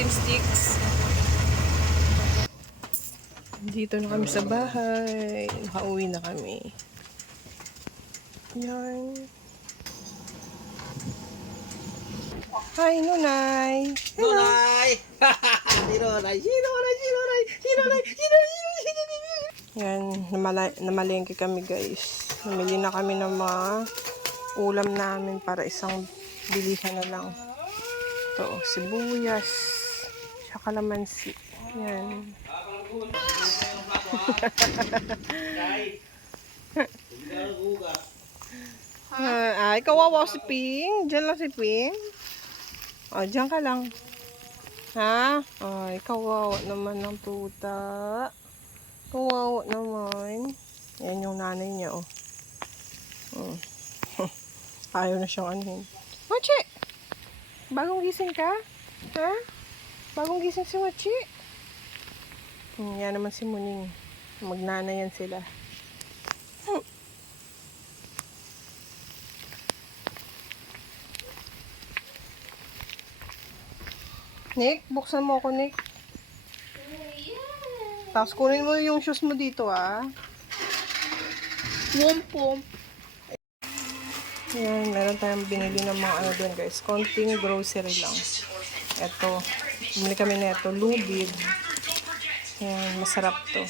cream sticks. Dito na kami sa bahay. Nakauwi na kami. Yan. Hi, Nunay. Hello. Nunay! Sinunay! Sinunay! Sinunay! Sinunay! Sinunay! Yan, namalengke kami guys. Namili na kami ng mga ulam namin para isang bilihan na lang. Ito, sibuyas, tsaka kalamansi. Yan. Ay, kawawa si Ping. Diyan lang si Ping. O, diyan ka lang. Ha? Ay, kawawa naman ng tuta. Kawawa naman. Yan yung nanay niya, oh. Ayaw na siyang anuhin. Mochi! Bagong gising ka? Ha? Bagong gising si Mochi? Yan naman si Muning. Magnanayan sila. Nick, buksan mo ako, Nick. Tapos kunin mo yung shoes mo dito, ah. Pom-pom. Yan, meron tayong binili ng mga ano doon, guys. Konting grocery lang. Ito, bumili kami nito, lubid. Yan, masarap to.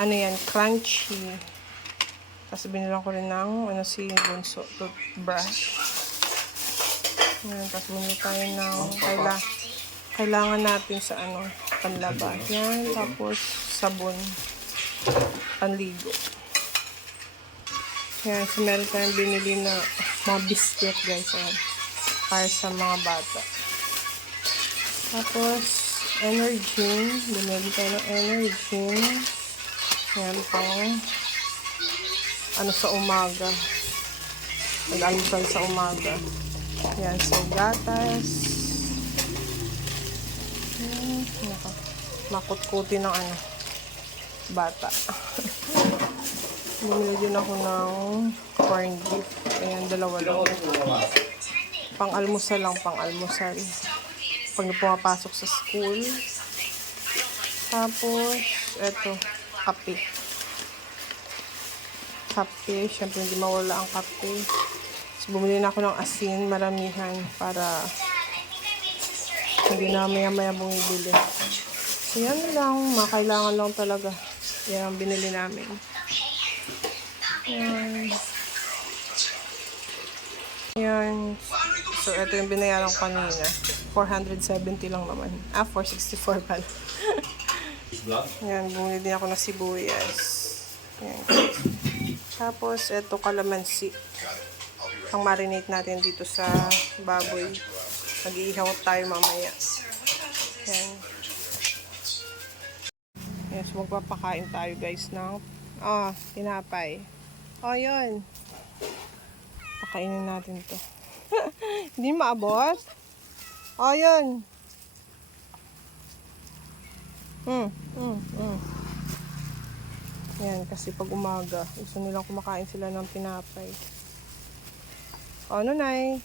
Ano yan, crunchy. Tapos binilang ko rin ng, ano si Bunso, toothbrush. Yan, tapos bumili tayo ng kailangan natin sa ano, panlaba. Yan, tapos sabon, panligo. Yan, so meron tayong binili na mga biscuit, guys. Yan, para sa mga bata. Tapos, energy. Bumili tayo ng energy. Yan, pang ano sa umaga. Nag-almusal sa umaga. Yan, so gatas. Yan, makutkuti ng ano, bata. Bumili din ako ng corn beef. Ayan, dalawa lang. Pang-almusal lang, pang-almusal. Pag pumapasok sa school. Tapos, eto, kape. Kape, syempre hindi mawala ang kape. So, bumili na ako ng asin, maramihan, para hindi na maya-maya bumibili. So, yan lang, makailangan lang talaga. Yan ang binili namin. Yan. Yan. So, ito yung binayaran ko kanina. 470 lang naman. 464 pala. Yan, bumili din ako ng sibuyas. Yan. Tapos, ito kalamansi. Pang marinate natin dito sa baboy. Mag-iihaw tayo mamaya. Yan. Yan, so magpapakain tayo guys ng tinapay. Yun. Pakainin natin to. Hindi maabot. Yun. Yan, kasi pag umaga, gusto nilang kumakain sila ng tinapay. Nunay.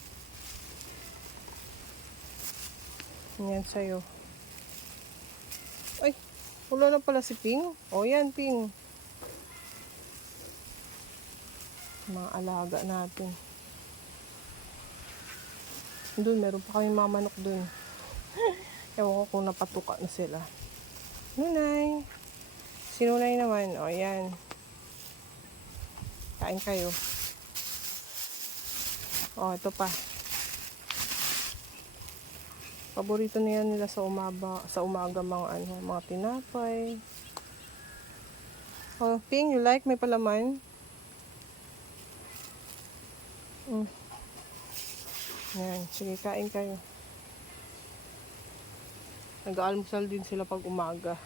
Yan sa'yo. Ay, wala na pala si Ping. Yan, Ping. Mga alaga natin. Doon, meron pa kaming mamanok doon. Ewan ko kung napatuka na sila. Nunay. Si Nunay naman. Yan. Kain kayo. Ito pa. Paborito na yan nila sa umaga mga tinapay. Ping, you like? May palaman? Yan, sige, kain kayo. Nag-aalmusal din sila pag umaga.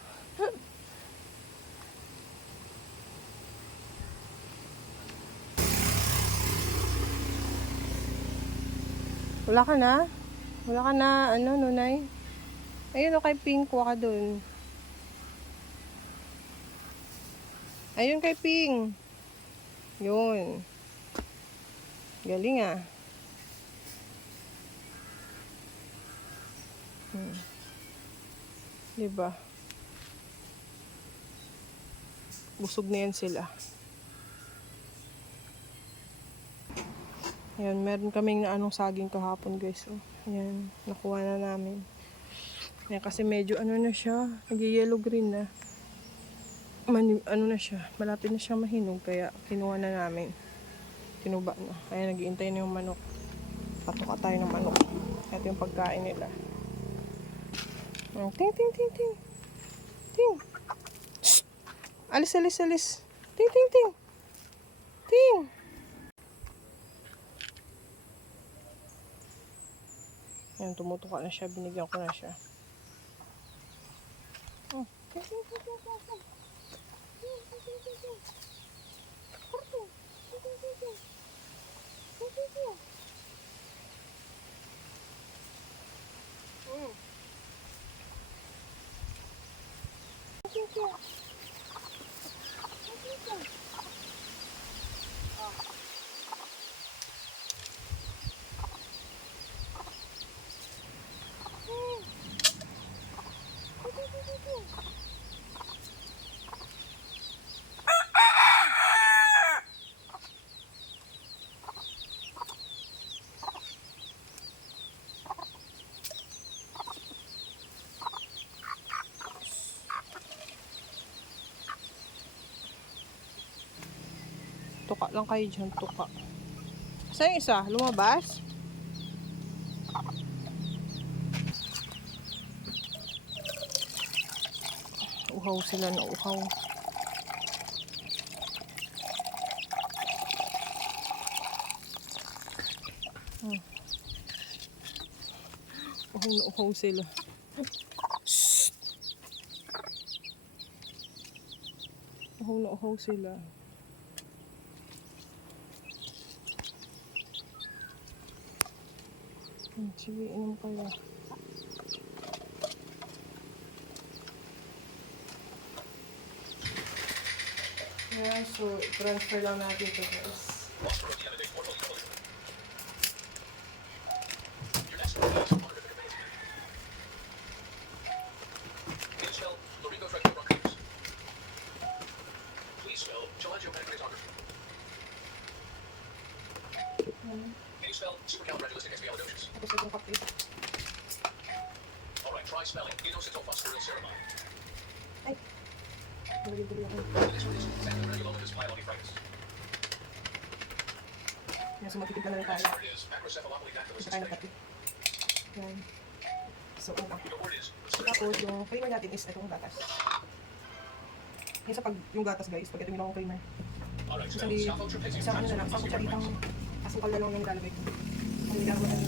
Wala ka na? Wala ka na, Nunay? Ayun, kay Ping, kuha ka dun. Ayun kay Ping. Yun. Galing ah. Diba? Busog na yan sila. Ayan, meron kaming na anong saging kahapon guys. Oh. Ayan, nakuha na namin. Ayan, kasi medyo ano na siya, nag-yellow green na. Ano na siya, malapit na siya mahinog, kaya kinuha na namin. Tinuba na. Ayan, nag-iintay na yung manok. Patuka tayo ng manok. Ito yung pagkain nila. Ting, ting, ting, ting. Ting. Shh! Alis, alis, alis. Ting, ting, ting. Ting. Ayan, tumutuka na siya. Binigyan ko na siya. Oh. Ting, ting, ting, ting, ting, ting. Ting, ting, ting, ting, ting. Ting, ting, ting, ting, ting. Ting, ting, ting. Mm. Ting, ting, ting. Ting, ting, ting. Tuka lang kayo dyan, tuka. Saan yung isa? Lumabas? Uhaw sila na uhaw. Uhaw na uhaw sila. Shhh! Uhaw na uhaw sila. Sige, inom kayo. Yeah, so transfer lang natin ito guys. Tapos itong kape. Ay! Nalagay ako. Yan, so magtitignan na rin tayo. Isa tayo ng kape. Yan. So, tapos yung creamer natin is itong gatas. Yan sa pag yung gatas guys, pag ito yung creamer. Isang ano na lang, isang kutsaritang asukal na lang yung nilalagay ko. Ang nilalagay ko.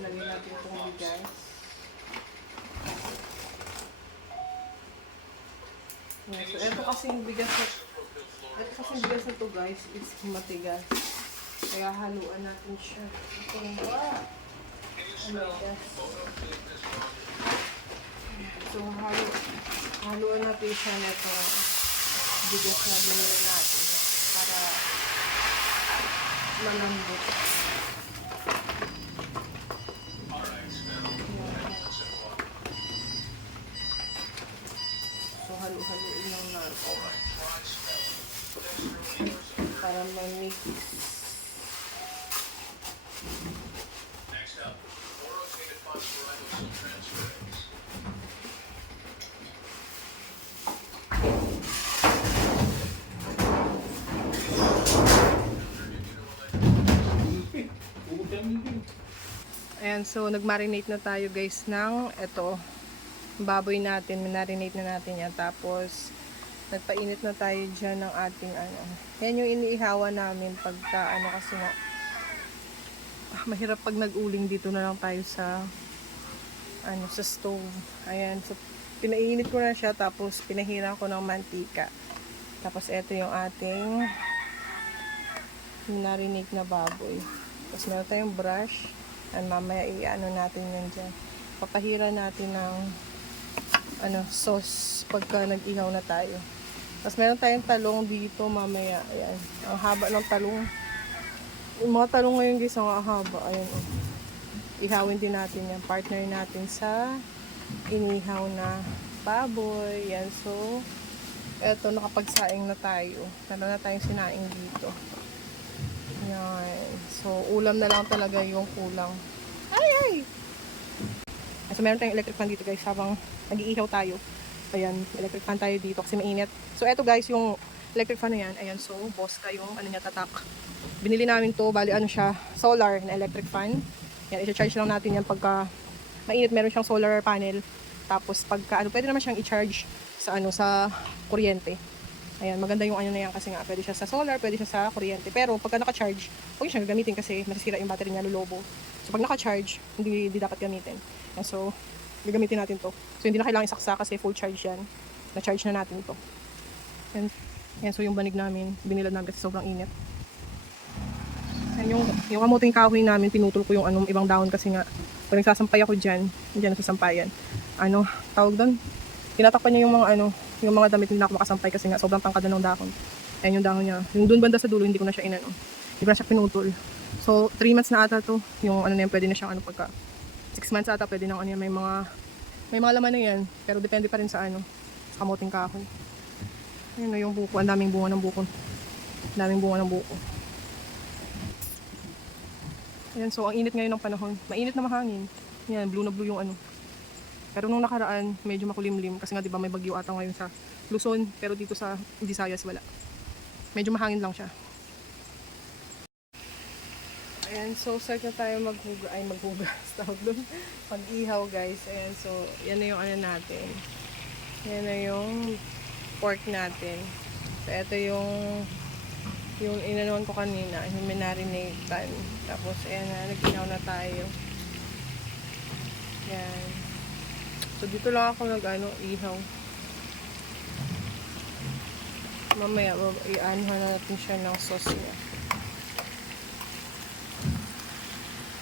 lagyan natin itong bigas. Yan. So, ito kasing bigas na to guys, is matigas. Kaya haluan natin siya. Itong bigas. So, haluan natin siya na itong bigas na binili natin para malambot. So, halu-haluin lang natin para ma-mix. Ayan, so nag-marinate na tayo guys ng ito, baboy natin, marinate na natin yan. Tapos, nagpainit na tayo dyan ng ating ano. Yan yung iniihawa namin pagka ano kasi nga, mahirap pag nag-uling dito na lang tayo sa ano, sa stove. Ayan, so pinainit ko na siya tapos pinahiran ko ng mantika. Tapos ito yung ating marinate na baboy. Tapos meron tayong brush. And mamaya i-ano natin yun dyan. Papahira natin ng ano, sauce pagka nag-ihaw na tayo. Tapos meron tayong talong dito mamaya. Ayan. Ang haba ng talong. Yung mga talong ngayon guys, ang haba. Ayan. Ihawin din natin yan. Partner natin sa inihaw na baboy. Yan. So, eto, nakapagsaing na tayo. Meron na tayong sinaing dito. Yan. So, ulam na lang talaga yung kulang. Ay! So, meron tayong electric fan dito guys habang nag-iihaw tayo. Ayan, electric fan tayo dito kasi mainit. So, eto guys, yung electric fan na yan. Ayan, so, Bosca yung ano niya, tatak. Binili namin to, bali ano siya, solar na electric fan. Yan, i-charge lang natin yan pagka mainit. Meron siyang solar panel. Tapos, pagka ano, pwede naman siyang i-charge sa ano, sa kuryente. Ayan, maganda yung ano na yan kasi nga, pwede siya sa solar, pwede siya sa kuryente. Pero pagka naka-charge, huwag siyang gagamitin kasi masisira yung battery niya, lulobo. So pag naka-charge, hindi dapat gamitin. And so, gagamitin natin to. So hindi na kailangan isaksa kasi full charge yan. Na-charge na natin to. And, yan, so yung banig namin, binilad namin kasi sobrang init. And yung kamuting kahoy namin, pinutol ko yung anong ibang dahon kasi nga, pag nagsasampay ako dyan nasasampayan. Ano, tawag doon? Tinatakpan niya yung mga ano, yung mga damit hindi na ako makasampay kasi nga sobrang tangkad na ng dahon. Ayan yung dahon niya. Yung doon banda sa dulo, hindi ko na siya inano. Hindi ko na siya pinutol. So, 3 months na ata to. Yung ano na yan, pwede na siyang ano pagka 6 months ata, pwede na ano yan, may mga laman na yan. Pero depende pa rin sa ano, sa kamuting kahoy. Ayan yung buko. Ang daming bunga ng buko. Ang daming bunga ng buko. Ayan, so ang init ngayon ng panahon. Mainit na mahangin. Ayan, blue na blue yung ano. Pero nung nakaraan, medyo makulimlim kasi nga 'di ba may bagyo ata ngayon sa Luzon, pero dito sa Visayas wala. Medyo mahangin lang siya. Ayan, so start na tayo maghugas tawag doon. Pag-ihaw guys. Ayan, so yan na yung ano natin. Yan na yung pork natin. So ito yung inanuan ko kanina, yung marinate. Tapos ayan na, nag-ihaw na tayo. Yan. So, dito lang ako ihaw. Mamaya, i-anuhan natin siya ng sauce niya.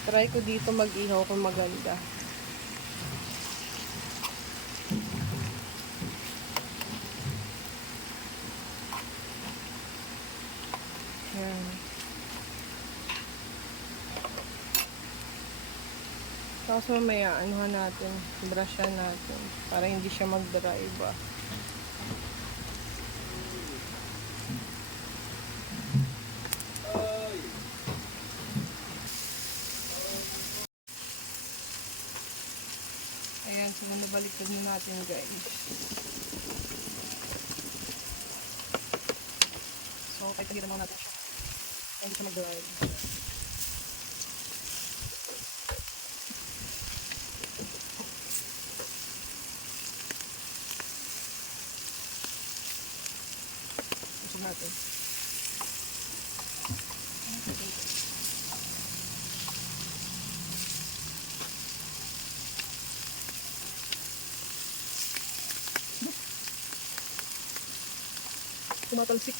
Try ko dito mag-ihaw kung maganda. Yan. Tapos mamaya, anuhan natin, brushan natin, para hindi siya mag-dry ba. Ayan, so nabaliktad na natin guys. So, pahiran lang natin siya. Hindi siya mag-dry. Natin. Tumatalsik.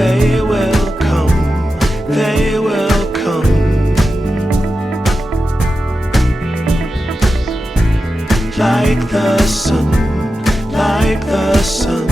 They will come, they will come. Like the sun, like the sun.